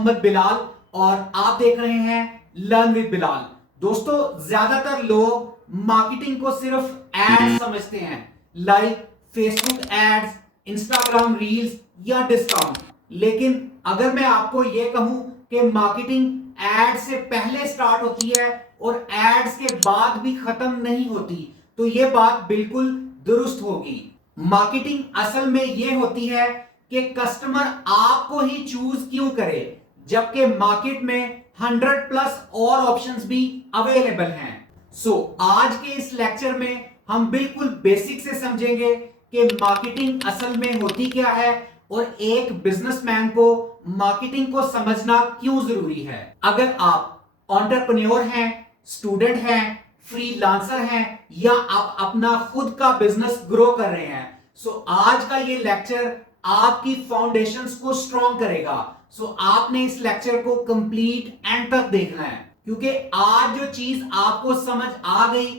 मोहम्मद बिलाल और आप देख रहे हैं लर्न विद बिलाल। दोस्तों, ज्यादातर लोग मार्केटिंग को सिर्फ एड समझते हैं, like Facebook ads, Instagram reels या डिस्काउंट। लेकिन अगर मैं आपको यह कहूं कि मार्केटिंग एड से पहले स्टार्ट होती है और एड्स के बाद भी खत्म नहीं होती, तो यह बात बिल्कुल दुरुस्त होगी। मार्केटिंग असल में यह होती है कि कस्टमर आपको ही चूज क्यों करे, जबकि मार्केट में 100 प्लस और ऑप्शंस भी अवेलेबल हैं। आज के इस लेक्चर में हम बिल्कुल बेसिक से समझेंगे कि मार्केटिंग असल में होती क्या है और एक बिजनेसमैन को मार्केटिंग को समझना क्यों जरूरी है। अगर आप एंटरप्रेन्योर हैं, स्टूडेंट हैं, फ्रीलांसर हैं या आप अपना खुद का बिजनेस ग्रो कर रहे हैं, आज का ये लेक्चर आपकी फाउंडेशंस को स्ट्रॉन्ग करेगा। आपने इस लेक्चर को कंप्लीट एंड तक देखना है, क्योंकि आज जो चीज आपको समझ आ गई,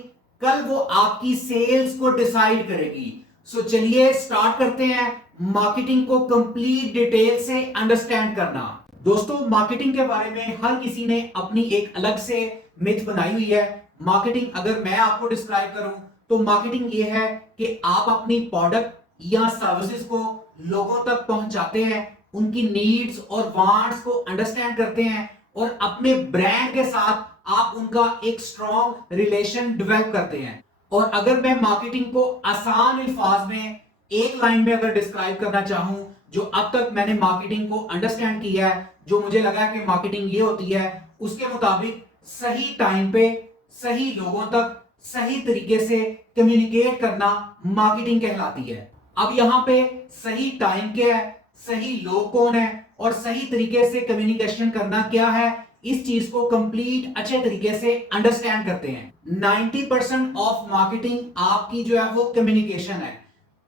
कल वो आपकी सेल्स को डिसाइड करेगी। चलिए स्टार्ट करते हैं मार्केटिंग को कंप्लीट डिटेल से अंडरस्टैंड करना। दोस्तों, मार्केटिंग के बारे में हर किसी ने अपनी एक अलग से मिथ बनाई हुई है। मार्केटिंग अगर मैं आपको डिस्क्राइब करूं तो मार्केटिंग ये है कि आप अपनी प्रोडक्ट या सर्विसेज को लोगों तक पहुंचाते हैं, उनकी नीड्स और वांट्स को अंडरस्टैंड करते हैं और अपने ब्रांड के साथ आप उनका एक स्ट्रॉन्ग रिलेशन डेवलप करते हैं। और अगर मैं मार्केटिंग को आसान अल्फाज में एक लाइन में अगर डिस्क्राइब करना चाहूं, जो अब तक मैंने मार्केटिंग को अंडरस्टैंड किया है, जो मुझे लगा कि मार्केटिंग ये होती है, उसके मुताबिक सही टाइम पे सही लोगों तक सही तरीके से कम्युनिकेट करना मार्केटिंग कहलाती है। अब यहां पे सही टाइम क्या है, सही लोग कौन है और सही तरीके से कम्युनिकेशन करना क्या है, इस चीज को कंप्लीट अच्छे तरीके से अंडरस्टैंड करते हैं। 90% ऑफ मार्केटिंग आपकी जो है वो कम्युनिकेशन है।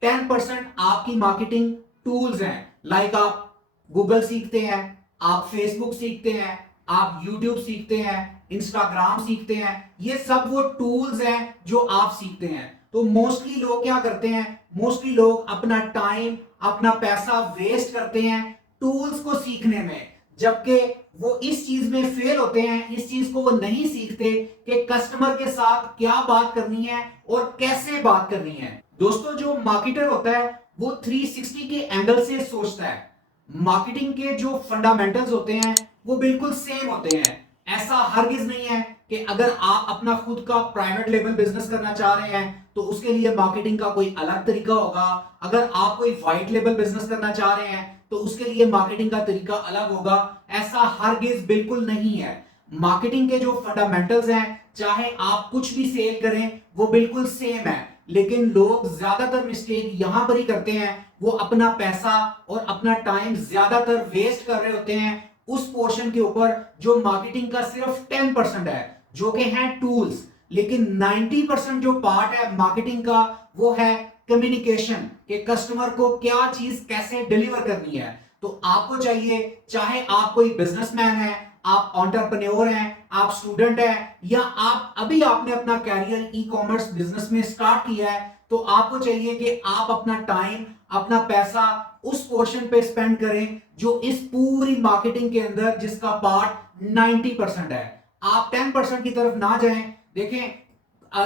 10% आपकी मार्केटिंग टूल्स हैं, लाइक आप गूगल सीखते हैं, आप फेसबुक सीखते हैं, आप यूट्यूब सीखते हैं, इंस्टाग्राम सीखते हैं। ये सब वो टूल्स हैं जो आप सीखते हैं। तो मोस्टली लोग क्या करते हैं, मोस्टली लोग अपना टाइम अपना पैसा वेस्ट करते हैं टूल्स को सीखने में, जबकि वो इस चीज में फेल होते हैं, इस चीज को वो नहीं सीखते कि कस्टमर के साथ क्या बात करनी है और कैसे बात करनी है। दोस्तों, जो मार्केटर होता है वो 360 के एंगल से सोचता है। मार्केटिंग के जो फंडामेंटल्स होते हैं वो बिल्कुल सेम होते हैं। ऐसा हरगिज नहीं है कि अगर आप अपना खुद का प्राइवेट लेवल बिजनेस करना चाह रहे हैं तो उसके लिए मार्केटिंग का कोई अलग तरीका होगा। अगर आप कोई व्हाइट लेवल बिजनेस करना चाह रहे हैं तो उसके लिए मार्केटिंग का तरीका अलग होगा। ऐसा हरगिज बिल्कुल नहीं है। मार्केटिंग के जो फंडामेंटल्स हैं, चाहे आप कुछ भी सेल करें, वो बिल्कुल सेम है। लेकिन लोग ज्यादातर मिस्टेक यहां पर ही करते हैं, वो अपना पैसा और अपना टाइम ज्यादातर वेस्ट कर रहे होते हैं उस पोर्शन के ऊपर जो मार्केटिंग का सिर्फ 10% है, जो कि है टूल्स। लेकिन 90% जो पार्ट है मार्केटिंग का वो है कम्युनिकेशन, कि कस्टमर को क्या चीज कैसे डिलीवर करनी है। तो आपको चाहिए, चाहे आप कोई बिजनेसमैन है, आप एंटरप्रेन्योर हैं, आप स्टूडेंट हैं, या आप अभी आपने अपना कैरियर ई कॉमर्स बिजनेस में स्टार्ट किया है, तो आपको चाहिए कि आप अपना टाइम अपना पैसा उस पोर्शन पे स्पेंड करें जो इस पूरी मार्केटिंग के अंदर जिसका पार्ट 90% है। आप 10% की तरफ ना जाएं। देखें,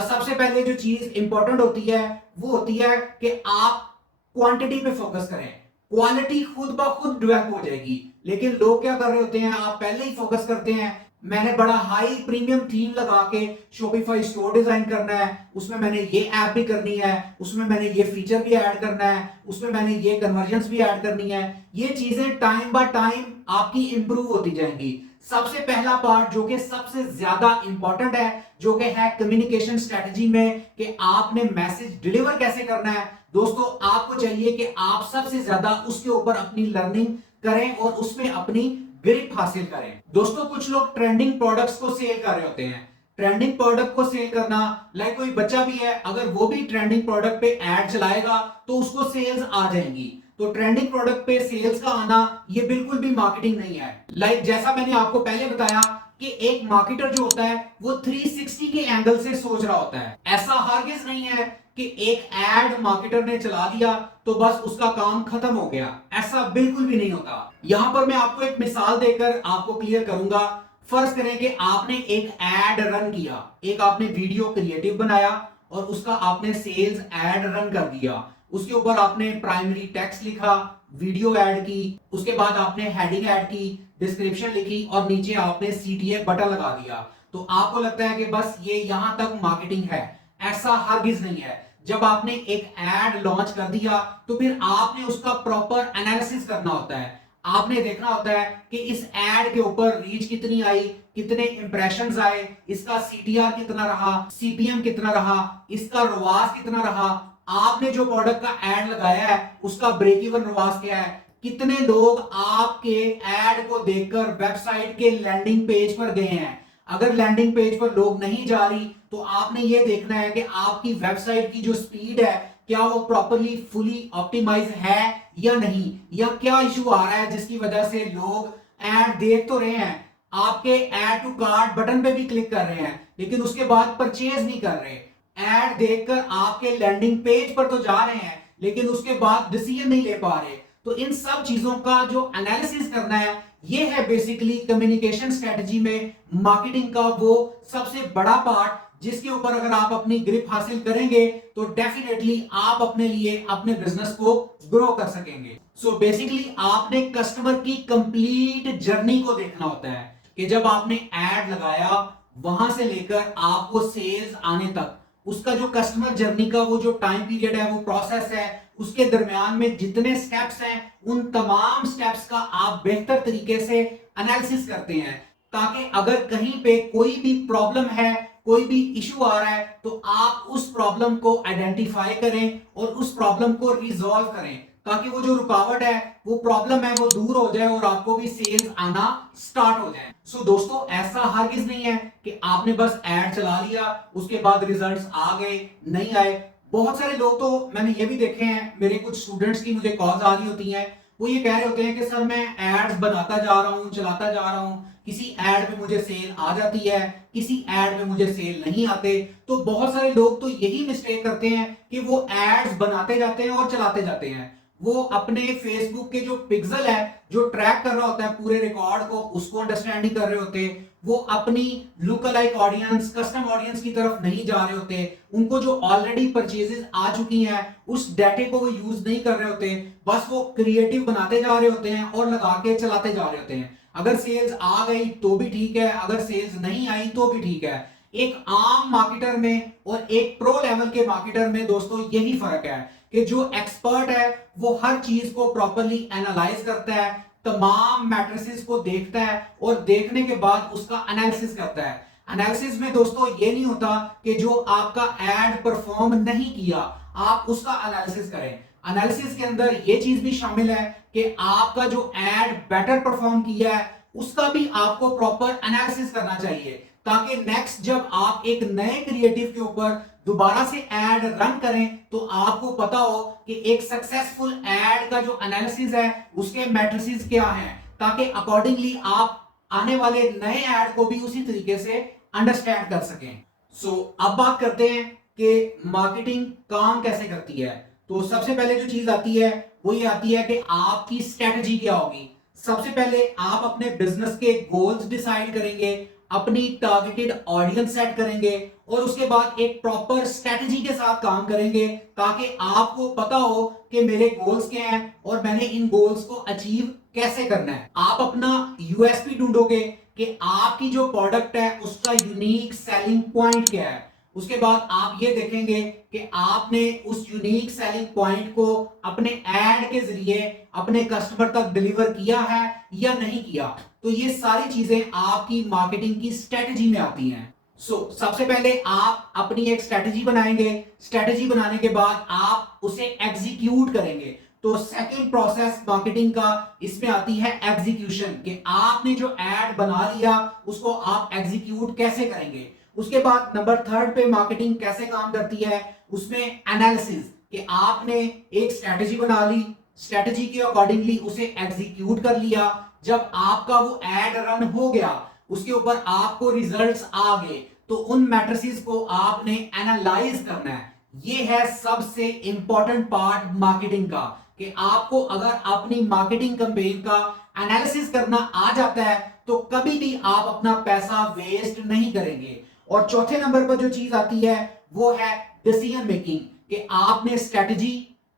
सबसे पहले जो चीज इंपॉर्टेंट होती है वो होती है कि आप क्वांटिटी पे फोकस करें, क्वालिटी खुद ब खुद डेवलप हो जाएगी। लेकिन लोग क्या कर रहे होते हैं, आप पहले ही फोकस करते हैं, मैंने बड़ा हाई प्रीमियम थीम लगा के शॉपिफाई स्टोर डिजाइन करना है, उसमें मैंने ये ऐप भी करनी है, उसमें मैंने ये फीचर भी ऐड करना है, उसमें मैंने ये कन्वर्जन्स भी ऐड करनी है। ये चीजें टाइम बाय टाइम आपकी इंप्रूव होती जाएंगी। सबसे पहला पार्ट जो कि सबसे ज्यादा इंपॉर्टेंट है, जो कि है कम्युनिकेशन स्ट्रेटजी में, कि आपने मैसेज डिलीवर कैसे करना है। दोस्तों, आपको चाहिए कि आप सबसे ज्यादा उसके ऊपर अपनी लर्निंग करें और उसमें अपनी ग्रिप हासिल करें। दोस्तों, कुछ लोग ट्रेंडिंग प्रोडक्ट्स को सेल कर रहे होते हैं। ट्रेंडिंग प्रोडक्ट को सेल करना, लाइक कोई बच्चा भी है, अगर वो भी ट्रेंडिंग प्रोडक्ट पे एड चलाएगा तो उसको सेल्स आ जाएंगी। तो ट्रेंडिंग प्रोडक्ट पे सेल्स का आना ये बिल्कुल भी मार्केटिंग नहीं है। लाइक जैसा मैंने आपको पहले बताया कि एक मार्केटर जो होता है वो 360 के एंगल से सोच रहा होता है। ऐसा हरगिज नहीं है कि एक एड मार्केटर ने चला दिया तो बस उसका काम खत्म हो गया, ऐसा बिल्कुल भी नहीं होता। यहां पर मैं आपको एक मिसाल देकर आपको क्लियर करूंगा। फर्ज करें कि आपने एक एड रन किया, एक आपने वीडियो क्रिएटिव बनाया और उसका आपने सेल्स एड रन कर दिया। उसके ऊपर आपने प्राइमरी टेक्स्ट लिखा, वीडियो ऐड की, उसके बाद आपने हेडिंग ऐड की, डिस्क्रिप्शन लिखी और नीचे आपने सीटीए बटन लगा दिया। तो आपको लगता है कि बस ये यहां तक मार्केटिंग है? ऐसा हरगिज नहीं है। जब आपने एक एड लॉन्च कर दिया तो फिर आपने उसका प्रॉपर एनालिसिस करना होता है। आपने देखना होता है कि इस एड के ऊपर रीच कितनी आई, कितने इंप्रेशंस आए, इसका सीटीआर कितना रहा, सीपीएम कितना रहा, इसका रवाज कितना रहा, आपने जो प्रोडक्ट का एड लगाया है उसका ब्रेक इवन रवाज क्या है, कितने लोग आपके एड को देखकर वेबसाइट के लैंडिंग पेज पर गए हैं। अगर लैंडिंग पेज पर लोग नहीं जा रही तो आपने ये देखना है कि आपकी वेबसाइट की जो स्पीड है क्या वो प्रॉपरली फुली ऑप्टिमाइज है या नहीं, या क्या इशू आ रहा है जिसकी वजह से लोग एड देख तो रहे हैं, आपके ऐड टू कार्ट बटन पे भी क्लिक कर रहे हैं लेकिन उसके बाद परचेज नहीं कर रहे। ऐड देखकर आपके लैंडिंग पेज पर तो जा रहे हैं लेकिन उसके बाद डिसीजन नहीं ले पा रहे। तो इन सब चीजों का जो एनालिसिस करना है ये है बेसिकली कम्युनिकेशन स्ट्रेटजी में मार्केटिंग का वो सबसे बड़ा पार्ट, जिसके ऊपर अगर आप अपनी ग्रिप हासिल करेंगे तो डेफिनेटली आप अपने लिए अपने बिजनेस को ग्रो कर सकेंगे। सो बेसिकली आपने कस्टमर की कंप्लीट जर्नी को देखना होता है कि जब आपने एड लगाया वहां से लेकर आपको सेल्स आने तक उसका जो कस्टमर जर्नी का वो जो टाइम पीरियड है, वो प्रोसेस है, उसके दरमियान में जितने स्टेप्स हैं उन तमाम स्टेप्स का आप बेहतर तरीके से एनालिसिस करते हैं ताकि अगर कहीं पे कोई भी प्रॉब्लम है, कोई भी इशू आ रहा है तो आप उस प्रॉब्लम को आइडेंटिफाई करें और उस प्रॉब्लम को रिजॉल्व करें ताकि वो जो रुकावट है, वो प्रॉब्लम है, वो दूर हो जाए और आपको भी सेल्स आना स्टार्ट हो जाए। सो दोस्तों ऐसा हरगिज नहीं है कि आपने बस ऐड चला लिया उसके बाद रिजल्ट्स आ गए नहीं आए। बहुत सारे लोग तो मैंने ये भी देखे हैं, मेरे कुछ स्टूडेंट्स की मुझे कॉल्स आ रही होती हैं, वो ये कह रहे होते हैं कि सर मैं एड्स बनाता जा रहा हूं, चलाता जा रहा हूं, किसी एड में मुझे सेल आ जाती है, किसी एड में मुझे सेल नहीं आते। तो बहुत सारे लोग तो यही मिस्टेक करते हैं कि वो एड्स बनाते जाते हैं और चलाते जाते हैं। वो अपने फेसबुक के जो पिक्सल है जो ट्रैक कर रहा होता है पूरे रिकॉर्ड को, उसको अंडरस्टैंड नहीं कर रहे होते। वो अपनी look alike audience, custom audience की तरफ नहीं जा रहे होते। उनको जो ऑलरेडी परचेजेस आ चुकी हैं उस डाटे को वो यूज नहीं कर रहे होते। बस वो क्रिएटिव बनाते जा रहे होते हैं और लगा के चलाते जा रहे होते हैं। अगर सेल्स आ गई तो भी ठीक है, अगर सेल्स नहीं आई तो भी ठीक है। एक आम मार्केटर में और एक प्रो लेवल के मार्केटर में दोस्तों यही फर्क है कि जो एक्सपर्ट है वो हर चीज को प्रॉपर्ली एनालाइज करता है, तमाम मैट्रिसेस को देखता है और देखने के बाद उसका एनालिसिस करता है। एनालिसिस में दोस्तों ये नहीं होता कि जो आपका एड परफॉर्म नहीं किया आप उसका एनालिसिस करें। एनालिसिस के अंदर ये चीज भी शामिल है कि आपका जो एड बेटर परफॉर्म किया है उसका भी आपको प्रॉपर एनालिसिस करना चाहिए ताकि नेक्स्ट जब आप एक नए क्रिएटिव के ऊपर दोबारा से एड रन करें तो आपको पता हो कि एक सक्सेसफुल एड का जो एनालिसिस है उसके मैट्रिसेस क्या हैं, ताकि अकॉर्डिंगली आप आने वाले नए एड को भी उसी तरीके से अंडरस्टैंड कर सकें। सो अब बात करते हैं कि मार्केटिंग काम कैसे करती है। तो सबसे पहले जो चीज आती है वो ये आती है कि आपकी स्ट्रेटजी क्या होगी। सबसे पहले आप अपने बिजनेस के गोल्स डिसाइड करेंगे, अपनी टारगेटेड ऑडियंस सेट करेंगे और उसके बाद एक प्रॉपर स्ट्रेटजी के साथ काम करेंगे ताकि आपको पता हो कि मेरे गोल्स क्या हैं और मैंने इन गोल्स को अचीव कैसे करना है। आप अपना यूएसपी ढूंढोगे कि आपकी जो प्रोडक्ट है उसका यूनिक सेलिंग पॉइंट क्या है। उसके बाद आप ये देखेंगे कि आपने उस यूनिक सेलिंग पॉइंट को अपने एड के जरिए अपने कस्टमर तक डिलीवर किया है या नहीं किया। तो ये सारी चीजें आपकी मार्केटिंग की स्ट्रेटजी में आती हैं। सबसे पहले आप अपनी एक स्ट्रेटजी बनाएंगे, स्ट्रेटजी बनाने के बाद आप उसे एग्जीक्यूट करेंगे। तो सेकंड प्रोसेस मार्केटिंग का इसमें आती है एग्जीक्यूशन, कि आपने जो एड बना लिया उसको आप एग्जीक्यूट कैसे करेंगे। उसके बाद नंबर थर्ड पे मार्केटिंग कैसे काम करती है उसमें एनालिसिस, कि आपने एक स्ट्रेटजी बना ली, स्ट्रेटजी के अकॉर्डिंगली उसे एग्जीक्यूट कर लिया। जब आपका वो एड रन हो गया उसके ऊपर आपको रिजल्ट्स आ गए, तो उन मैट्रिसेस को आपने एनालाइज करना है। ये है सबसे इंपॉर्टेंट पार्ट मार्केटिंग का, कि आपको अगर अपनी मार्केटिंग कैंपेन का एनालिसिस करना आ जाता है तो कभी भी आप अपना पैसा वेस्ट नहीं करेंगे। और चौथे नंबर पर जो चीज आती है वो है डिसीजन मेकिंग, कि आपने स्ट्रेटजी,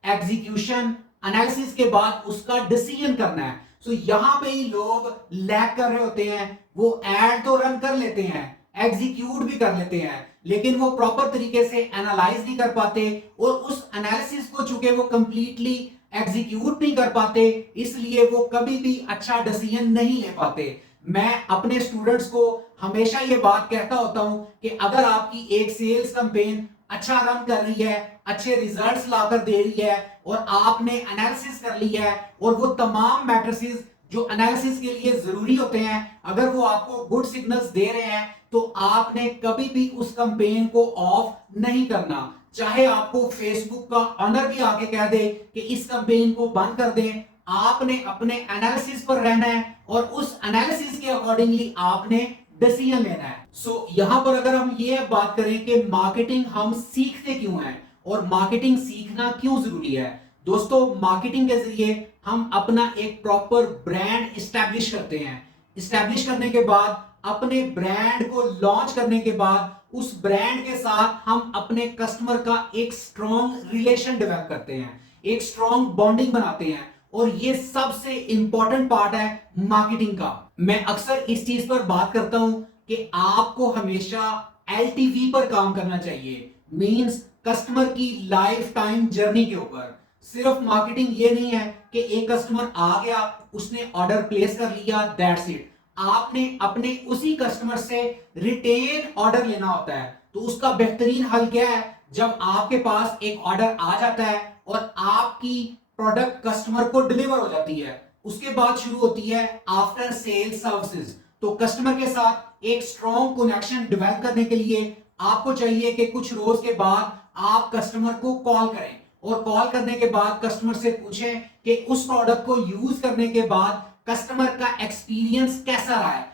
एग्जीक्यूशन, एनालिसिस के बाद उसका डिसीजन करना है। सो यहां पे ही लोग लैग कर रहे होते हैं। वो एड तो रन कर लेते हैं, एग्जीक्यूट भी कर लेते हैं, लेकिन वो प्रॉपर तरीके से एनालाइज नहीं कर पाते, और उस एनालिसिस को चूंकि वो कंप्लीटली एग्जीक्यूट नहीं कर पाते, इसलिए वो कभी भी अच्छा डिसीजन नहीं ले पाते। मैं अपने स्टूडेंट्स को हमेशा ये बात कहता होता हूं कि अगर आपकी एक सेल्स कैंपेन अच्छा रन कर रही है, अच्छे रिजल्ट्स लाकर दे रही है, और आपने एनालिसिस कर ली है, और वो तमाम मैट्रिसेस जो एनालिसिस के लिए जरूरी होते हैं अगर वो आपको गुड सिग्नल्स दे रहे हैं, तो आपने कभी भी उस कैंपेन को ऑफ नहीं करना। चाहे आपको फेसबुक का ऑनर भी आके कह दे कि इस कैंपेन को बंद कर दें, आपने अपने एनालिसिस पर रहना है, और उस एनालिसिस के अकॉर्डिंगली आपने डिसीजन लेना है। सो यहां पर अगर हम ये बात करें कि मार्केटिंग हम सीखते क्यों हैं और मार्केटिंग सीखना क्यों जरूरी है, दोस्तों मार्केटिंग के जरिए हम अपना एक प्रॉपर ब्रांड इस्टेब्लिश करते हैं। इस्टेब्लिश करने के बाद, अपने ब्रांड को लॉन्च करने के बाद, उस ब्रांड के साथ हम अपने कस्टमर का एक स्ट्रॉन्ग रिलेशन डेवलप करते हैं, एक स्ट्रॉन्ग बॉन्डिंग बनाते हैं, और ये सबसे इंपॉर्टेंट पार्ट है मार्केटिंग का। मैं अक्सर इस चीज पर बात करता हूं कि आपको हमेशा एलटीवी पर काम करना चाहिए, मींस कस्टमर की लाइफ टाइम जर्नी के ऊपर। सिर्फ मार्केटिंग ये नहीं है कि एक कस्टमर आ गया, उसने ऑर्डर प्लेस कर लिया, दैट्स इट। आपने अपने उसी कस्टमर से रिटेन ऑर्डर लेना होता है। तो उसका बेहतरीन हल क्या है, जब आपके पास एक ऑर्डर आ जाता है और आपकी प्रोडक्ट कस्टमर को डिलीवर हो जाती है, उसके बाद शुरू होती है आफ्टर सेल सर्विसेज। तो कस्टमर के साथ एक स्ट्रॉन्ग कनेक्शन डेवलप करने के लिए आपको चाहिए कि कुछ रोज के बाद आप कस्टमर को कॉल करें, और कॉल करने के बाद कस्टमर से पूछें कि उस प्रोडक्ट को यूज करने के बाद कस्टमर का एक्सपीरियंस कैसा रहा है,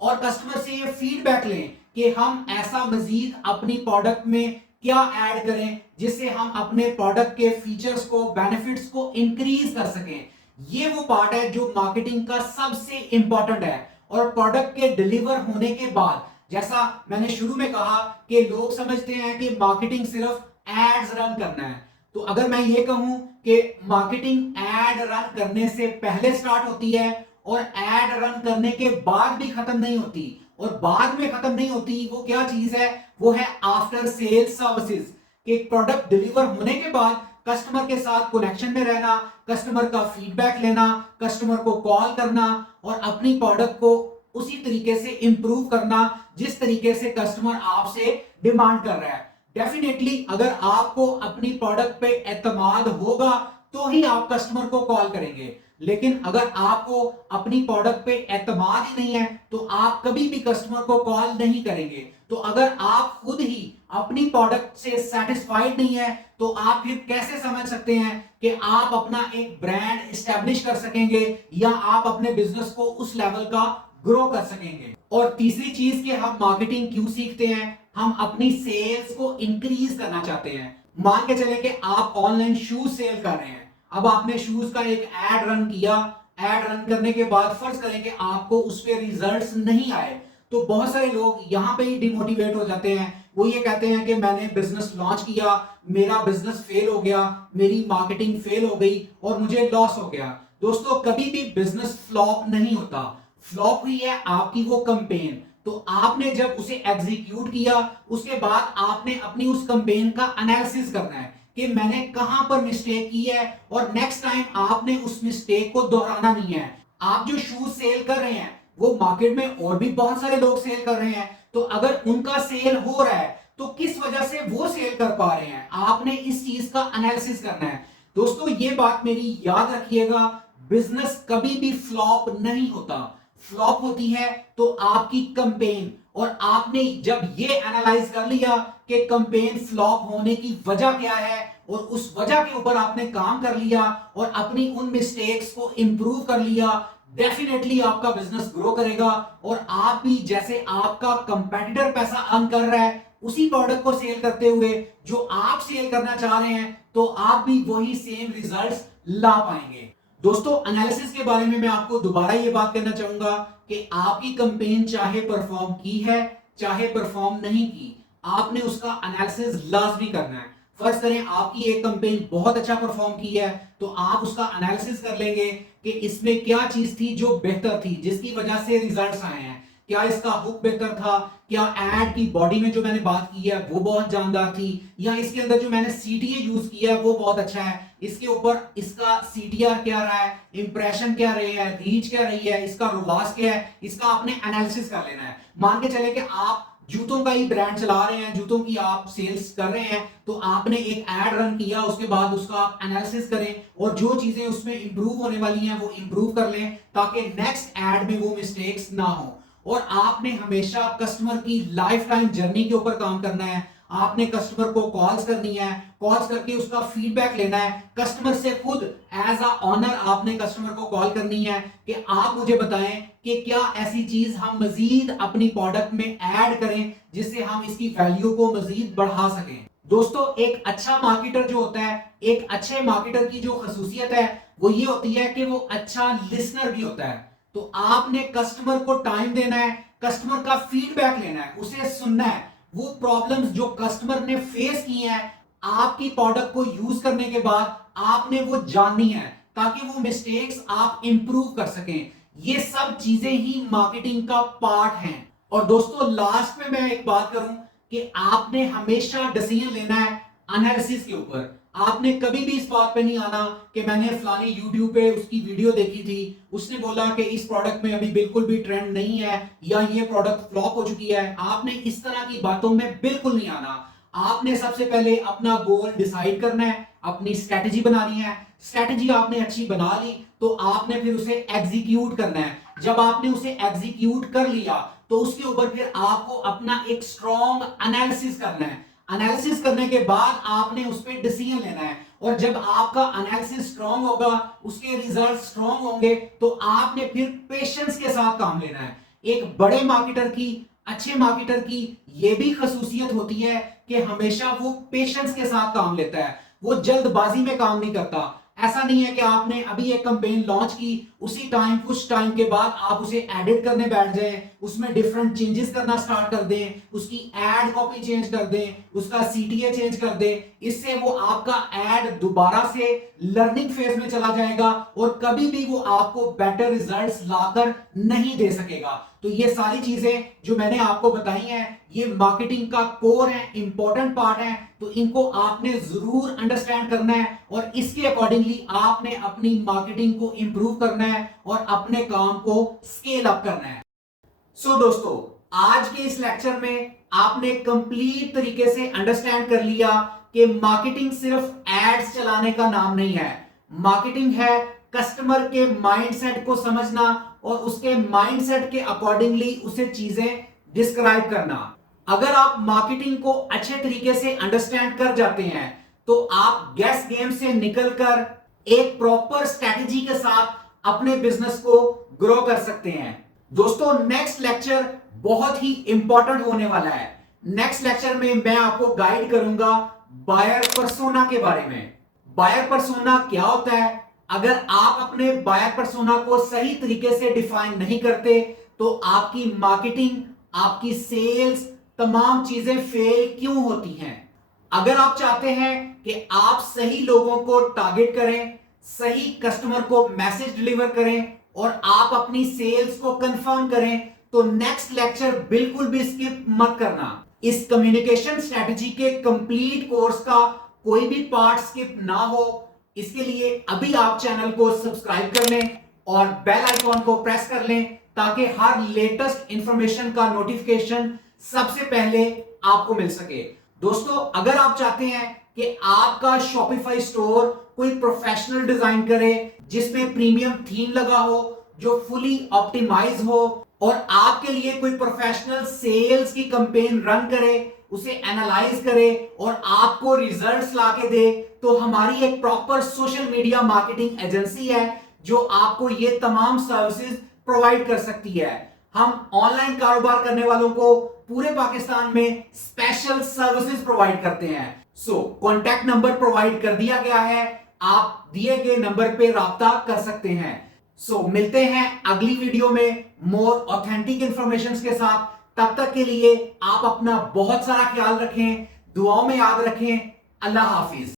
और कस्टमर से ये फीडबैक लें कि हम ऐसा मजीद अपनी प्रोडक्ट में क्या ऐड करें जिससे हम अपने प्रोडक्ट के फीचर्स को, बेनिफिट्स को इंक्रीज कर सकें। ये वो पार्ट है जो मार्केटिंग का सबसे इंपॉर्टेंट है। और प्रोडक्ट के डिलीवर होने के बाद, जैसा मैंने शुरू में कहा कि लोग समझते हैं कि मार्केटिंग सिर्फ एड्स रन करना है, तो अगर मैं ये कहूं कि मार्केटिंग एड रन करने से पहले स्टार्ट होती है और एड रन करने के बाद भी खत्म नहीं होती, और बाद में खत्म नहीं होती, वो क्या चीज है, वो है आफ्टर सेल सर्विसेज। कि प्रोडक्ट डिलीवर होने के बाद कस्टमर के साथ कनेक्शन में रहना, कस्टमर का फीडबैक लेना, कस्टमर को कॉल करना, और अपनी प्रोडक्ट को उसी तरीके से इंप्रूव करना जिस तरीके से कस्टमर आपसे डिमांड कर रहा है। डेफिनेटली अगर आपको अपनी प्रोडक्ट पे एतमाद होगा तो ही आप कस्टमर को कॉल करेंगे, लेकिन अगर आपको अपनी प्रोडक्ट पे एतमाद ही नहीं है तो आप कभी भी कस्टमर को कॉल नहीं करेंगे। तो अगर आप खुद ही अपनी प्रोडक्ट से सेटिस्फाइड नहीं है तो आप फिर कैसे समझ सकते हैं कि आप अपना एक ब्रांड एस्टेब्लिश कर सकेंगे या आप अपने बिजनेस को उस लेवल का ग्रो कर सकेंगे। और तीसरी चीज कि हम मार्केटिंग क्यों सीखते हैं, हम अपनी सेल्स को इंक्रीज करना चाहते हैं। मान के चले कि आप ऑनलाइन शूज सेल कर रहे हैं, अब आपने शूज का एक एड रन किया, एड रन करने के बाद फर्ज करें कि आपको उस पे रिजल्ट्स नहीं आए, तो बहुत सारे लोग यहां पे ही डिमोटिवेट हो जाते हैं। वो ये कहते हैं कि मैंने बिजनेस लॉन्च किया, मेरा बिजनेस फेल हो गया, मेरी मार्केटिंग फेल हो गई और मुझे लॉस हो गया। दोस्तों कभी भी बिजनेस फ्लॉप नहीं होता, फ्लॉप हुई है आपकी वो कैंपेन, तो आपने जब उसे एग्जीक्यूट किया उसके बाद आपने अपनी उस कैंपेन का एनालिसिस करना है कि मैंने कहां पर मिस्टेक की है, और नेक्स्ट टाइम आपने उस मिस्टेक को दोहराना नहीं है। आप जो शूज सेल कर रहे हैं वो मार्केट में और भी बहुत सारे लोग सेल कर रहे हैं, तो अगर उनका सेल हो रहा है तो किस वजह से वो सेल कर पा रहे हैं, आपने इस चीज का एनालिसिस करना है। दोस्तों ये बात मेरी याद रखिएगा, बिजनेस कभी भी फ्लॉप नहीं होता, फ्लॉप होती है तो आपकी कैंपेन। और आपने जब ये एनालाइज कर लिया कि कैंपेन फ्लॉप होने की वजह क्या है और उस वजह के ऊपर आपने काम कर लिया और अपनी उन मिस्टेक्स को इंप्रूव कर लिया, डेफिनेटली आपका बिजनेस ग्रो करेगा और आप भी जैसे आपका कंपेटिटर पैसा अर्न कर रहा है उसी प्रोडक्ट को सेल करते हुए जो आप सेल करना चाह रहे हैं, तो आप भी वही सेम रिजल्ट्स ला पाएंगे। दोस्तों, एनालिसिस के बारे में मैं आपको दोबारा ये बात कहना चाहूंगा कि आपकी कैंपेन चाहे परफॉर्म की है चाहे परफॉर्म नहीं की, आपने उसका एनालिसिस लाजमी करना है। फर्ज करें आपकी एक कैंपेन बहुत अच्छा परफॉर्म की है, तो आप उसका एनालिसिस कर लेंगे कि इसमें क्या चीज थी जो बेहतर थी जिसकी वजह से रिजल्ट्स आए हैं। क्या इसका हुक बेहतर था, क्या एड की बॉडी में जो मैंने बात की है वो बहुत जानदार थी, या इसके अंदर जो मैंने सीटीए यूज किया है वो बहुत अच्छा है, इसके ऊपर इसका सीटीआर क्या रहा है, इंप्रेशन क्या रही है, रीच क्या रही है, इसका रोवास क्या है, इसका आपने एनालिसिस कर लेना है। मान के चले कि आप जूतों का ही ब्रांड चला रहे हैं, जूतों की आप सेल्स कर रहे हैं, तो आपने एक एड रन किया, उसके बाद उसका आप एनालिसिस करें और जो चीजें उसमें इंप्रूव होने वाली हैं वो इंप्रूव कर लें ताकि नेक्स्ट एड में वो मिस्टेक्स ना हो। और आपने हमेशा कस्टमर की लाइफ टाइम जर्नी के ऊपर काम करना है। आपने कस्टमर को कॉल्स करनी है, कॉल्स करके उसका फीडबैक लेना है। कस्टमर से खुद एज अ ऑनर आपने कस्टमर को कॉल करनी है कि आप मुझे बताएं कि क्या ऐसी चीज हम मजीद अपनी प्रोडक्ट में ऐड करें जिससे हम इसकी वैल्यू को मजीद बढ़ा सकें। दोस्तों, एक अच्छा मार्केटर जो होता है, एक अच्छे मार्केटर की जो खसूसियत है वो ये होती है कि वो अच्छा लिसनर भी होता है। तो आपने कस्टमर को टाइम देना है, कस्टमर का फीडबैक लेना है, उसे सुनना है। वो प्रॉब्लम्स जो कस्टमर ने फेस की हैं आपकी प्रोडक्ट को यूज करने के बाद आपने वो जाननी है ताकि वो मिस्टेक्स आप इंप्रूव कर सकें। ये सब चीजें ही मार्केटिंग का पार्ट हैं। और दोस्तों, लास्ट में मैं एक बात करूं कि आपने हमेशा डिसीजन लेना है एनालिसिस के ऊपर। आपने कभी भी इस बात पे नहीं आना कि मैंने फलानी यूट्यूब पे उसकी वीडियो देखी थी, उसने बोला कि इस प्रोडक्ट में अभी बिल्कुल भी ट्रेंड नहीं है या ये प्रोडक्ट फ्लॉप हो चुकी है। आपने इस तरह की बातों में बिल्कुल नहीं आना। आपने सबसे पहले अपना गोल डिसाइड करना है, अपनी स्ट्रेटेजी बनानी है। स्ट्रेटेजी आपने अच्छी बना ली तो आपने फिर उसे एग्जीक्यूट करना है। जब आपने उसे एग्जीक्यूट कर लिया तो उसके ऊपर फिर आपको अपना एक स्ट्रॉन्ग एनालिसिस करना है। एनालिसिस करने के बाद आपने उस पर डिसीजन लेना है और जब आपका एनालिसिस स्ट्रॉन्ग होगा, उसके रिजल्ट स्ट्रॉन्ग होंगे, तो आपने फिर पेशेंस के साथ काम लेना है। एक बड़े मार्केटर की, अच्छे मार्केटर की यह भी खसूसियत होती है कि हमेशा वो पेशेंस के साथ काम लेता है, वो जल्दबाजी में काम नहीं करता। ऐसा नहीं है कि आपने अभी एक कैंपेन लॉन्च की, उसी टाइम कुछ टाइम के बाद आप उसे एडिट करने बैठ जाएं, उसमें डिफरेंट चेंजेस करना स्टार्ट कर दें, उसकी एड कॉपी चेंज कर दें, उसका सीटीए चेंज कर दें। इससे वो आपका एड दोबारा से लर्निंग फेज में चला जाएगा और कभी भी वो आपको बेटर रिजल्ट्स लाकर नहीं दे सकेगा। तो ये सारी चीजें जो मैंने आपको बताई हैं ये मार्केटिंग का कोर है, इंपॉर्टेंट पार्ट है। तो इनको आपने जरूर अंडरस्टैंड करना है और इसके अकॉर्डिंगली आपने अपनी मार्केटिंग को इंप्रूव करना है और अपने काम को स्केल अप करना है। दोस्तों, आज के इस लेक्चर में आपने कंप्लीट तरीके से अंडरस्टैंड कर लिया कि मार्केटिंग सिर्फ एड्स चलाने का नाम नहीं है। मार्केटिंग है कस्टमर के माइंडसेट को समझना और उसके माइंडसेट के अकॉर्डिंगली उसे चीजें डिस्क्राइब करना। अगर आप मार्केटिंग को अच्छे तरीके से अंडरस्टैंड कर जाते हैं तो आप गैस गेम से निकलकर एक प्रॉपर स्ट्रेटजी के साथ अपने बिजनेस को ग्रो कर सकते हैं। दोस्तों, नेक्स्ट लेक्चर बहुत ही इंपॉर्टेंट होने वाला है। नेक्स्ट लेक्चर में मैं आपको गाइड करूंगा बायर पर्सोना के बारे में। बायर पर्सोना क्या होता है? अगर आप अपने बायर पर्सोना को सही तरीके से डिफाइन नहीं करते तो आपकी मार्केटिंग, आपकी सेल्स, तमाम चीजें फेल क्यों होती हैं। अगर आप चाहते हैं कि आप सही लोगों को टारगेट करें, सही कस्टमर को मैसेज डिलीवर करें और आप अपनी सेल्स को कंफर्म करें, तो नेक्स्ट लेक्चर बिल्कुल भी स्किप मत करना। इस कम्युनिकेशन स्ट्रेटजी के कंप्लीट कोर्स का कोई भी पार्ट स्किप ना हो, इसके लिए अभी आप चैनल को सब्सक्राइब कर लें और बेल आइकॉन को प्रेस कर लें ताकि हर लेटेस्ट इंफॉर्मेशन का नोटिफिकेशन सबसे पहले आपको मिल सके। दोस्तों, अगर आप चाहते हैं कि आपका शॉपिफाई स्टोर कोई प्रोफेशनल डिजाइन करे जिसमें प्रीमियम थीम लगा हो, जो फुली ऑप्टिमाइज हो और आपके लिए कोई प्रोफेशनल सेल्स की कैंपेन रन करे, उसे एनालाइज करे और आपको रिजल्ट्स लाके दे, तो हमारी एक proper social media marketing agency है जो आपको ये तमाम सर्विसेज प्रोवाइड कर सकती है। हम ऑनलाइन कारोबार करने वालों को पूरे पाकिस्तान में स्पेशल सर्विसेज प्रोवाइड करते हैं। सो कॉन्टैक्ट नंबर प्रोवाइड कर दिया गया है, आप दिए गए नंबर पे राब्ता कर सकते हैं। सो मिलते हैं अगली वीडियो में मोर ऑथेंटिक इंफॉर्मेशन के साथ। तब तक के लिए आप अपना बहुत सारा ख्याल रखें, दुआओं में याद रखें। अल्लाह हाफिज।